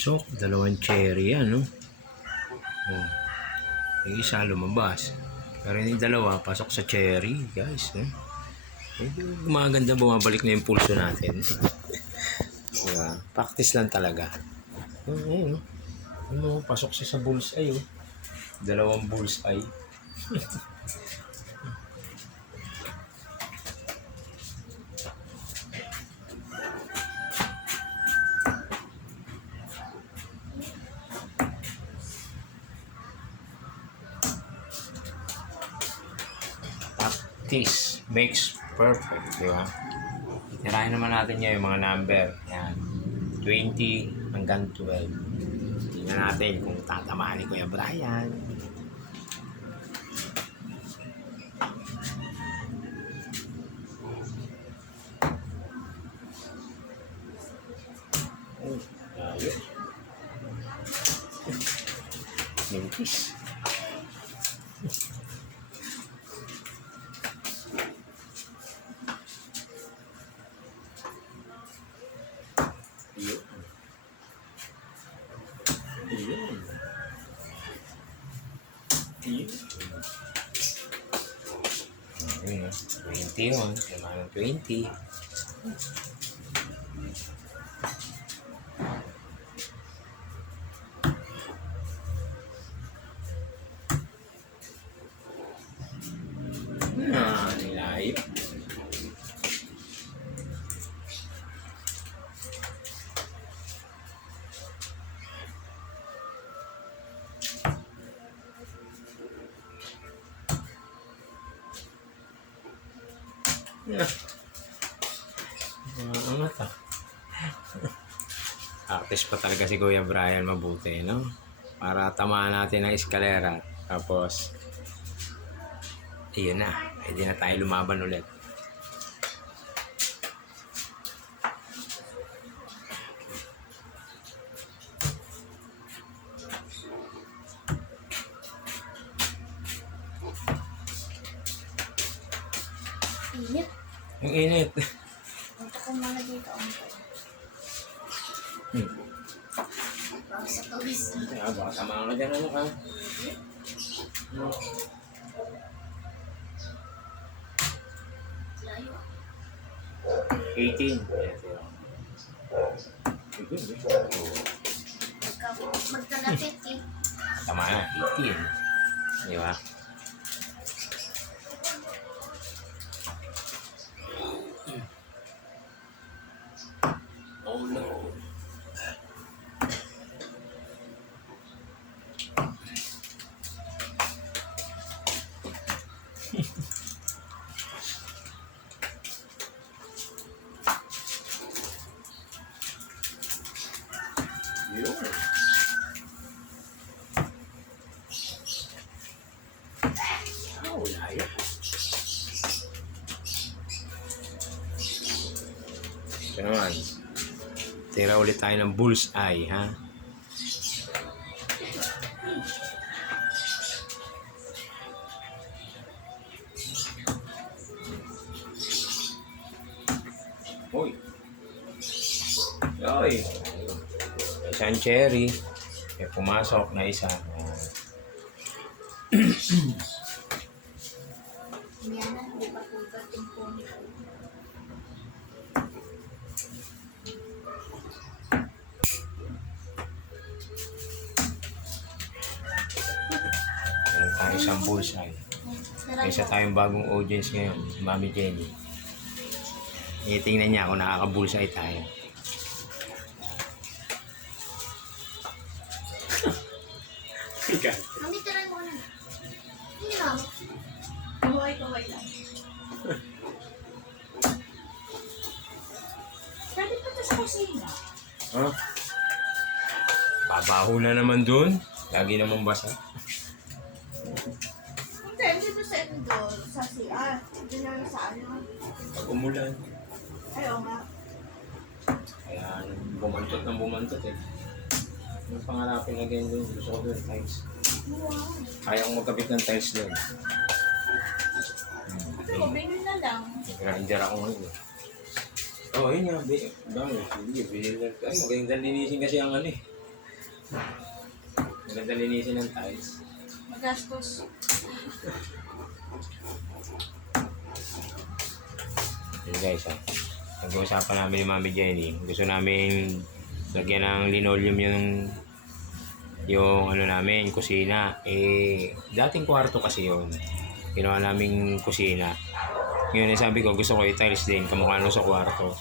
Pumasok. Dalawang cherry yan, no? Oh. Yung isa lumabas. Pero yung dalawa, pasok sa cherry, guys. Eh? Medyo gumaganda, bumabalik na yung pulso natin. Diba? Practice lang talaga. Ayun, no? Ano, pasok siya sa bullseye, oh. Dalawang bullseye. Practice makes perfect, di ba? Tirahin naman natin yung mga number. Yan. 20 hanggang 12. Tingnan natin kung tatamaan ni Kuya Brian. Oh, ayun. Mintis. Yun. Yun. Yun. Ayun, 20 yun. Kailangan 20. Nilayo. Angat ah. Artist pa talaga si Kuya Brian, mabuti, no? Para tamaan natin ang eskalera. Tapos, ayun na. Pwede na tayo lumaban ulit. Init. Ang init. Punta ko muna dito. Pawis sa pawis. Baka tamaan ka dyan, ano ka? Layo. 18. Magkalapit eh. Tama na, 18. Di ba? Oh no. Yun. Oh, layo. Ito naman. Tira ulit tayo ng bullseye, ha? Uy. Uy. Isang cherry. Eh, pumasok na isa. Yan na, hindi pa pugat yung pony ko. Meron tayo isang bullseye. May isa tayong bagong audience ngayon, si Mami Jenny. Itingnan niya kung nakaka-bullseye tayo. Mami, try mo na. Hindi lang. Kaway lang. Pwede pa ito sa kusina. Huh? Babaho na naman dun. Lagi naman basa. Hindi ba sa indoor? Sa CR. Hindi naman sa ano. Pag umulan. Ayaw nga. Kaya bumantot ng bumantot eh. Yung pangarapin na ganyan doon, gusto ko doon, tiles. Wow. Kaya kong magkabit ng tiles doon. Ito, binil na lang. Grinder ako ngayon eh. Oo, yun nga. Dami. Sige, binil na. Ay, magandang linisin kasi ang ano eh. Maganda linisin ng tiles. Magastos. Yun guys, nag-uusapan namin ni Mami Jenny. Gusto namin lagyan ng linoleum yung ano namin, kusina. Dating kwarto kasi yun. Ginawa naming kusina. Ngayon sabi ko, gusto ko i-tiles din, kamukha nung sa kwarto.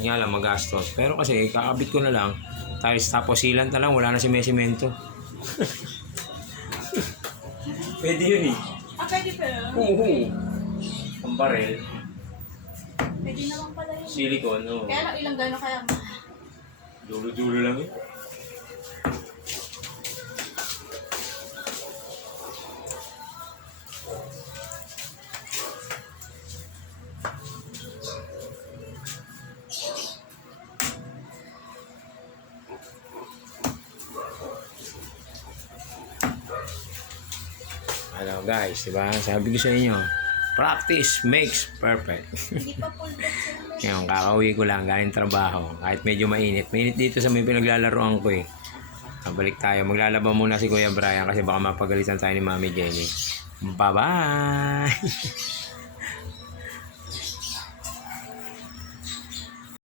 Yun nga lang, magastos. Pero kasi, kakabit ko na lang, tiles tapos sealant na lang, wala na si semento. Pwede yun eh. Pwede pa yun. Oo. Ang barel, Pwede naman pala yun. silicone, no. Kaya lang ilang gano'n kaya Dulo-dulo lang yun. Hello guys, diba? Sabi ko sa inyo, practice makes perfect. Hindi pa full bed sila. Ngayon, kakauwi ko lang, galing trabaho. Kahit medyo mainit. Mainit dito sa may pinaglalaroan ko eh. Balik tayo. Maglalaba muna si Kuya Brian kasi baka mapagalitan tayo ni Mami Jenny. Bye-bye!